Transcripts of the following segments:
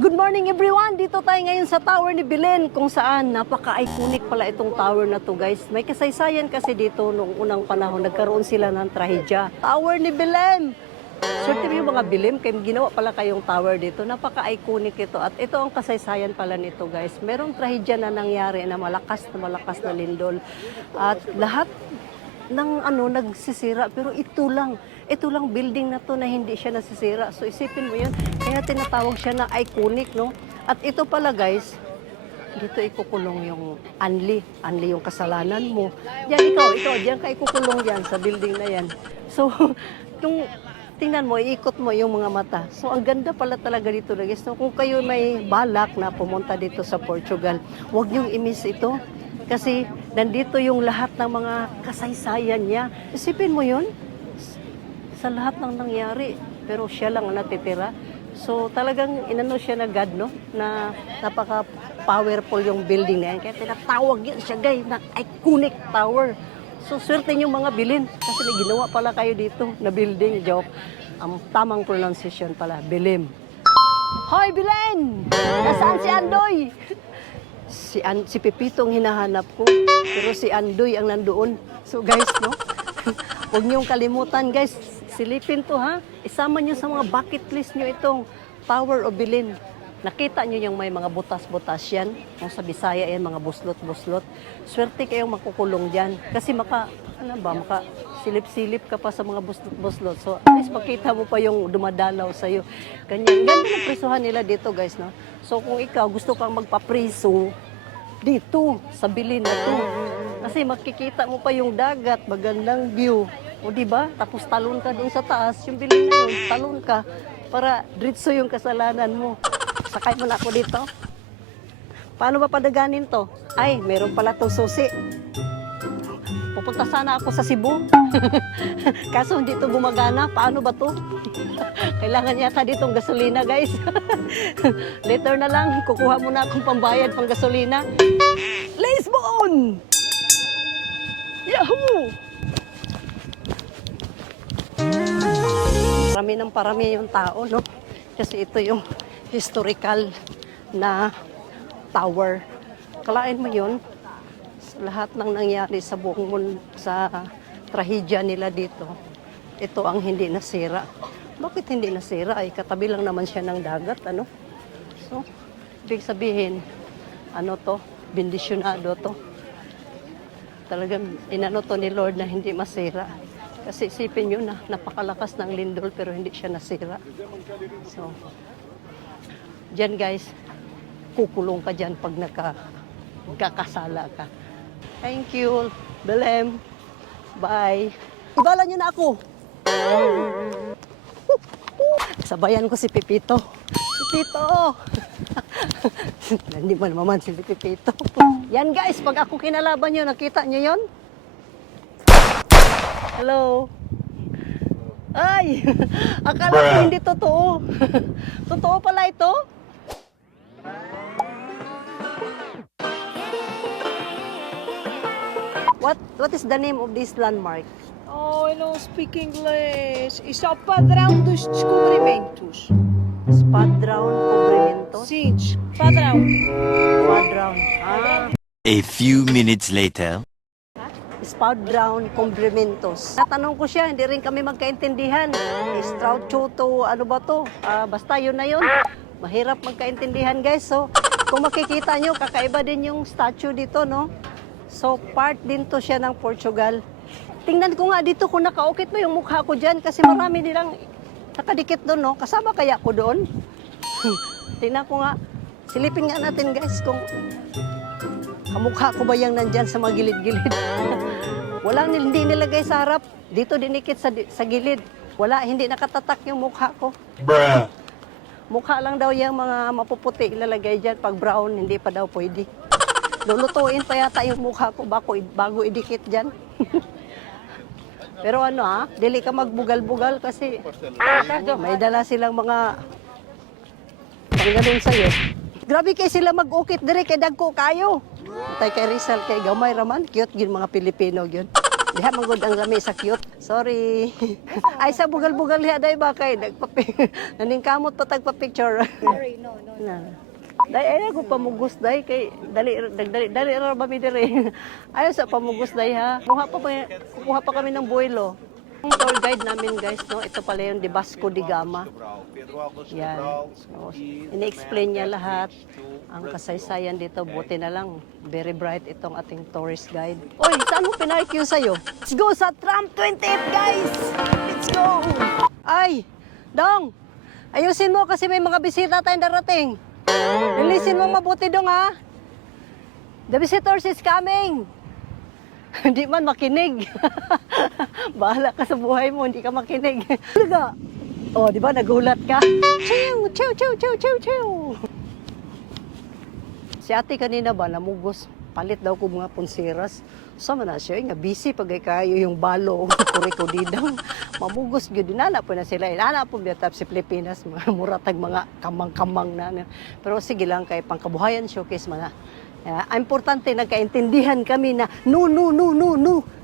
Good morning everyone! Dito tayo ngayon sa Tower ni Belen kung saan napaka-iconic pala itong tower na to guys. May kasaysayan kasi dito nung unang panahon nagkaroon sila ng trahedya. Tower ni Belen! Swerte yung mga bilim, kaya ginawa pala kayong tower dito. Napaka-iconic ito at ito ang kasaysayan pala nito guys. Merong trahedya na nangyari na malakas na lindol. At lahat ng nagsisira pero ito lang building na to na hindi siya nasisira. So isipin mo yun, kaya tinatawag siya na iconic, no? At ito pala guys, dito ikukulong yung Anli yung kasalanan mo. Ikaw, diyan ka ikukulong yan sa building na yan. So, tingnan mo, iikot mo yung mga mata. So, ang ganda pala talaga dito guys. So, kung kayo may balak na pumunta dito sa Portugal, huwag niyong i-miss ito. Kasi nandito yung lahat ng mga kasaysayan niya. Isipin mo yun, sa lahat ng nangyari, pero siya lang ang natitira. So talagang inano siya na God, no? Na napaka-powerful yung building na yan. Kaya tinatawag yun siya guys na iconic tower. So swerte yung mga bilin. Kasi may ginawa pala kayo dito na building. Joke. Ang tamang pronunciation pala, Bilim. Hoy, Bilen! Nasaan si Andoy? Si Pepito ang hinahanap ko. Pero si Andoy ang nandoon. So guys, no? Huwag niyong kalimutan guys. Silipin to ha. Isama niyo sa mga bucket list niyo itong Tower of Belen. Nakita niyo yung may mga butas-butas yan. Kung sa Bisaya yan, mga buslot-buslot. Swerte kayong makukulong dyan. Kasi silip-silip ka pa sa mga buslot-buslot. So at least makita mo pa yung dumadalaw sa'yo. Ganyan. Ganda ng prisuhan nila dito guys. No? So kung ikaw gusto kang magpapriso dito sa Belen na to. Kasi makikita mo pa yung dagat, magandang view. O diba? Tapos talon ka doon sa taas, yung Belen na yun, talon ka para diretso yung kasalanan mo. Sakay mo na ako dito. Paano ba padaganin to? Ay, meron pala itong susi. Pupunta sana ako sa Cebu. Kaso hindi to gumagana. Paano ba to? Kailangan yata ditong gasolina, guys. Later na lang, kukuha muna akong pambayad pang gasolina. Lisbon! Yahoo! Parami yung tao, no? Kasi ito yung historical na tower. Kalain mo yun, sa lahat ng nangyari sa buong mundo, sa trahedya nila dito, ito ang hindi nasira. Bakit hindi nasira? Ay, katabi lang naman siya ng dagat, ano? So, ibig sabihin, bendisyonado to. Talagang inano to ni Lord na hindi masira. Kasi isipin nyo na napakalakas ng lindol pero hindi siya nasira. So, dyan guys, kukulong ka dyan pag nagkakasala ka. Thank you, Belem. Bye. Ibala nyo na ako. Sabayan ko si Pepito. Pepito! Hindi mo naman si Pepito. Yan guys, pag ako kinalaban nyo, nakita nyo yon? Hello? Ay! Akala ko hindi totoo. Totoo pala ito? What is the name of this landmark? Oh, I don't speak English. Isso é o padrão dos descobrimentos. Padrão Cobrimiento? Sim, padrão. Padrão. Ah. A few minutes later. Padrão Cobrimientos. Natanong ko siya, hindi rin kami magkaintindihan. Stroud Choto, ano ba to? Basta yun na yun. Mahirap magkaintindihan guys. So, kung makikita nyo, kakaiba din yung statue dito, no? So, part din to siya ng Portugal. Tingnan ko nga dito kung nakaukit mo yung mukha ko dyan kasi marami nilang nakadikit doon, no? Kasama kaya ko doon? Tingnan ko nga. Silipin nga natin guys kung kamukha ko ba yung nandyan sa mga gilid-gilid. Hindi nilagay sa harap. Dito dinikit sa gilid. Hindi nakatatak yung mukha ko. Bruh. Mukha lang daw yung mga mapuputi ilalagay dyan. Pag brown, hindi pa daw pwede. Lulutuin pa yata yung mukha ko bago idikit dyan. Pero dili ka magbugal-bugal kasi may dala silang mga pangganun sa'yo. Grabe kay sila mag-ukit dire kay dagko kayo. Tay kay Rizal kay gamay raman, cute gin mga Pilipino gyud. Diha magod ang lami sa cute. Sorry. Ay sa bugal-bugal diha day ba kay naningkamot pa tagpa-picture. Sorry, no. Day ay ko pamugos day kay dali ra ba mi dire. Ayo sa pamugos day ha. Kuha pa kami ng buwelo. Ang tour guide namin guys, no? Ito pala yung de Vasco de Gama. Yan. So, ini-explain niya lahat. Ang kasaysayan dito, buti na lang. Very bright itong ating tourist guide. Oy, saan mo pinark yun sa'yo? Let's go sa tram 28, guys! Let's go! Ay, Dong! Ayusin mo kasi may mga bisita tayong darating. Lilisin mo mabuti, Dong, ha? The visitors is coming! Hindi man makinig. Bahala ka sa buhay mo, hindi ka makinig. Talaga. Oh, di ba nagulat ka? Chew, chew, chew, chew, chew, chew. Si ate kanina ba namugos, palit daw ko mga punsiras. Sama na siya, nga busy pag kayo yung balo, kuri ko didang. Mamugos gyud dinana po na sila. Inana po biya si Pilipinas, mga muratag mga kamang-kamang na. Pero sige lang kay pangkabuhayan showcase man na. Importante nagkaintindihan kami na no.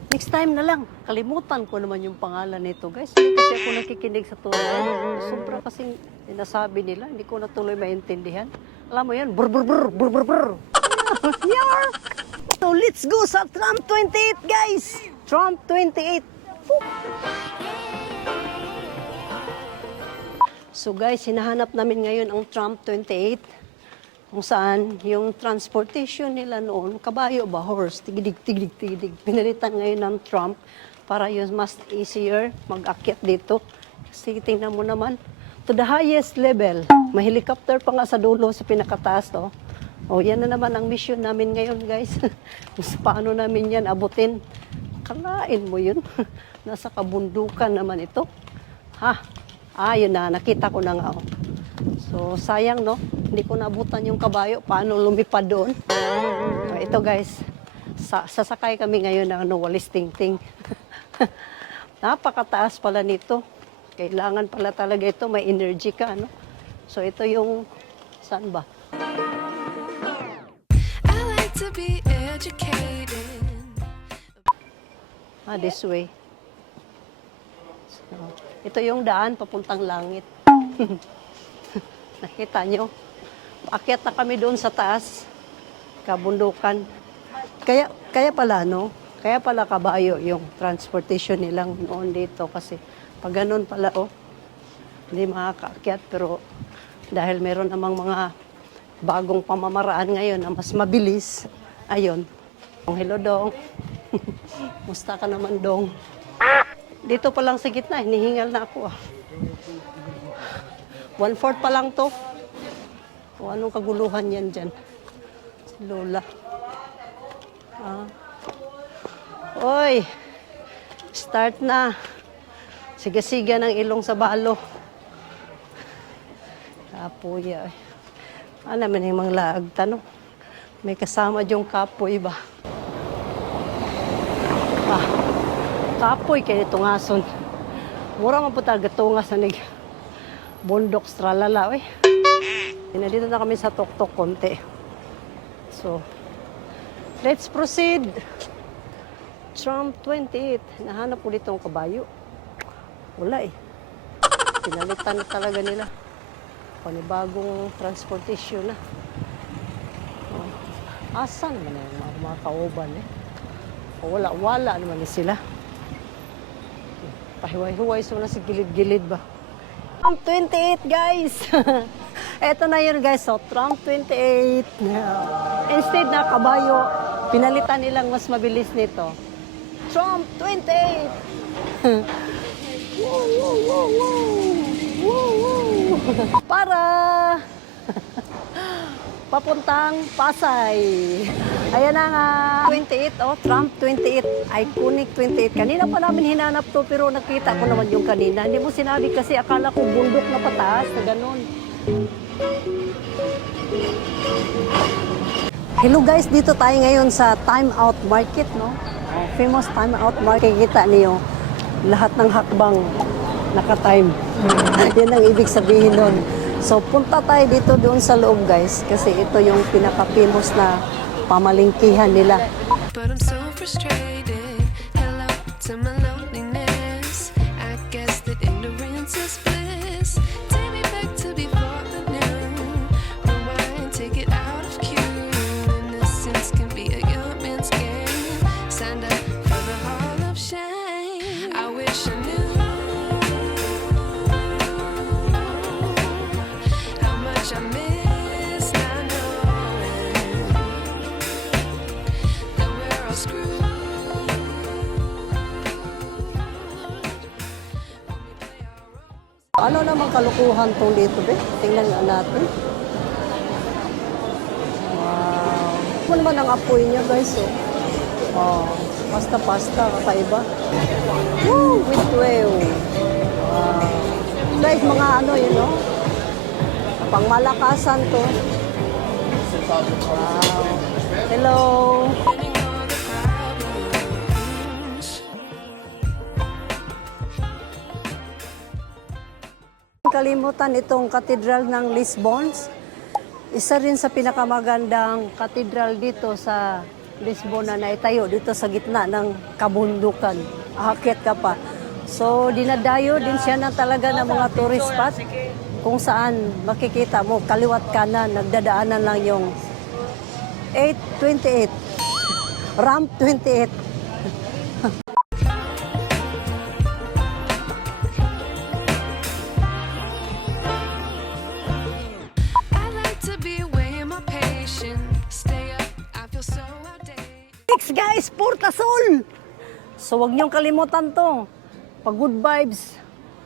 Next time na lang. Kalimutan ko naman yung pangalan nito, guys. Hindi kasi ako nakikinig sa tuloy. Sobra kasing sinasabi nila. Hindi ko na tuloy maintindihan. Alam mo yan, brr. Yark! So let's go sa tram 28, guys! Tram 28. So guys, hinahanap namin ngayon ang tram 28. Kung saan yung transportation nila noon, kabayo ba, horse, tigidig. Pinalitan ngayon ng tram para yung mas easier mag-akyat dito. Kasi tingnan mo naman, to the highest level, may helicopter pa nga sa dulo sa pinakataas. Oh. O yan na naman ang mission namin ngayon, guys. Paano namin yan abutin? Kalain mo yun. Nasa kabundukan naman ito. Yun na, nakita ko na nga. Oh. So, sayang, no? Hindi ko nabutan yung kabayo. Paano lumipad doon? So, ito, guys. Sasakay kami ngayon ng walis ting-ting. Napakataas pala nito. Kailangan pala talaga ito. May energy ka, no? So, ito yung... Saan ba? I like to be educated. This way. So, ito yung daan papuntang langit. Nakita nyo? Akyat na kami doon sa taas, kabundukan. Kaya pala, no? Kaya pala kabayo yung transportation nilang noon dito kasi pag ganun pala, hindi makakaakyat. Pero dahil meron namang mga bagong pamamaraan ngayon na mas mabilis, ayun. Hello, Dong. Musta ka naman, Dong? Dito pa lang sa gitna, hinihingal na ako. 1/4 pa lang to. O anong kaguluhan yan dyan? Si Lola. Oy! Start na. Siga-siga ng ilong sa balo. Kapoy. Ano naman yung mga laag tanong? May kasama yung kapoy ba? Kapoy kaya itong ason. Mura man po talaga tungas na bundok stralala, Dito na kami sa Tuktok konti. So, let's proceed. Tram 28. Nahanap ko dito ang kabayo. Wala Pinalitan na talaga nila. Panibagong transportation na. Asan naman yung mga kauban Wala naman sila. Pahiway-hiway so na sa gilid-gilid ba. Tram 28, guys. Eto na yun, guys. So, tram 28. Instead na kabayo, pinalitan nilang mas mabilis nito. Tram 28. Para papuntang Pasay. Ayan na nga. 28, tram 28. Iconic 28. Kanina pa namin hinanap to, pero nakita ko naman yung kanina. Hindi mo sinabi kasi akala ko bundok na pataas na ganun. Hello guys, dito tayo ngayon sa Time Out Market, no? Famous Time Out Market. Kita niyo lahat ng hakbang naka-time. Yan ang ibig sabihin nun. So, punta tayo dito doon sa loob, guys. Kasi ito yung pinaka-famous na pamalingkihan nila. But I'm so frustrated. Hello, Ano namang kalukuhan tong dito, be? Tingnan nga natin. Wow. Ano naman ang apoy niya, guys, oh. Oh, pasta-pasta, kakaiba. Woo, with whale. Wow. Guys, mga ano, yun, no? Pangmalakasan to. Wow. Hello. Winning all the problems. Kalimutan itong katedral ng Lisbon. Isa rin sa pinakamagandang katedral dito sa Lisbon na naitayo dito sa gitna ng kabundukan. Aakyat ka pa. So dinadayo din siya na talaga ng mga tourist spot kung saan makikita mo kaliwat kanan nagdadaanan lang yung 828 ramp 28. I like to be away in my patience. Stay up, I feel so outdated. Thanks guys, Porta Sol! So wag niyong kalimutan to. Pag good vibes,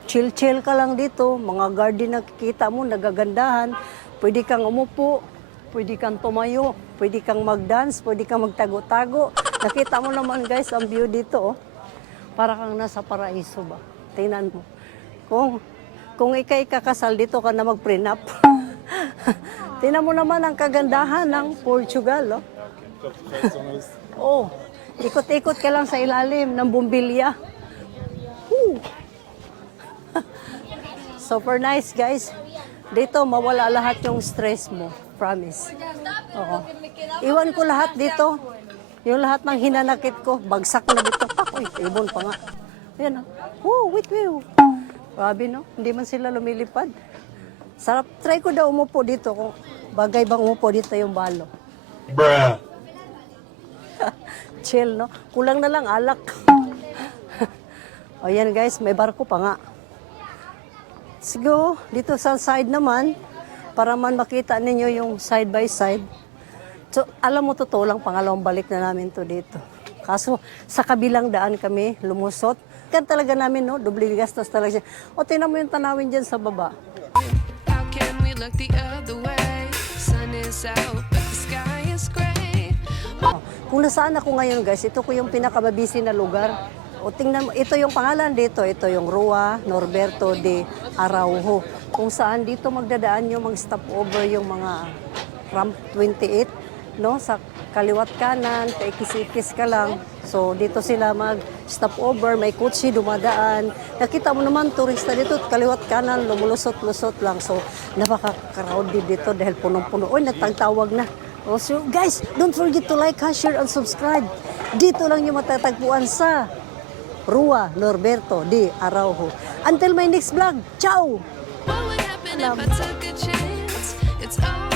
chill-chill ka lang dito. Mga garden na kikita mo, nagagandahan. Pwede kang umupo, pwede kang tumayo, pwede kang mag-dance, pwede kang magtago-tago. Nakita mo naman guys, ang view dito. Oh. Para kang nasa paraiso ba? Tingnan mo. Kung ikay kakasal dito ka na mag-prenup. Tingnan mo naman ang kagandahan ng Portugal. Oh. Oh, ikot-ikot ka lang sa ilalim ng bumbilya. Woo. Super nice, guys. Dito, mawala lahat yung stress mo. Promise. Oo. Iwan ko lahat dito. Yung lahat ng hinanakit ko, bagsak na dito. Uy, ibon pa nga. Ayan, oh. Wait. Grabe, no? Hindi man sila lumilipad. Sarap. Try ko daw umupo dito. Kung bagay bang umupo dito yung balo. Bruh. Chill, no? Kulang na lang alak. O yan guys, may barko pa nga. Let's go. Dito sa side naman, para man makita ninyo yung side by side. So, alam mo, totoo lang, pangalawang balik na namin to dito. Kaso, sa kabilang daan kami lumusot. Kan talaga namin, no? Doble gastos talaga siya. O, tinan mo yung tanawin dyan sa baba. How can we look the other way? Sun is out, but the sky is gray. Oh, kung nasaan ako ngayon guys, ito ko yung pinakamabisi na lugar. O tingnan mo, ito yung pangalan dito, ito yung Rua Norberto de Araujo. Kung saan dito magdadaan yung mag-stop over yung mga ramp 28, no? Sa kaliwat kanan, paikis-ikis ka lang. So dito sila mag-stop over, may kutsi dumadaan. Nakita mo naman, turista dito, kaliwat kanan, lumulusot-lusot lang. So napaka-crowded dito dahil punong-puno. Oy, nagtagtawag na. Oh, so guys, don't forget to like, share, and subscribe. Dito lang yung matatagpuan sa Rua Norberto de Araujo. Until my next vlog, ciao! What would happen if I took a chance? It's all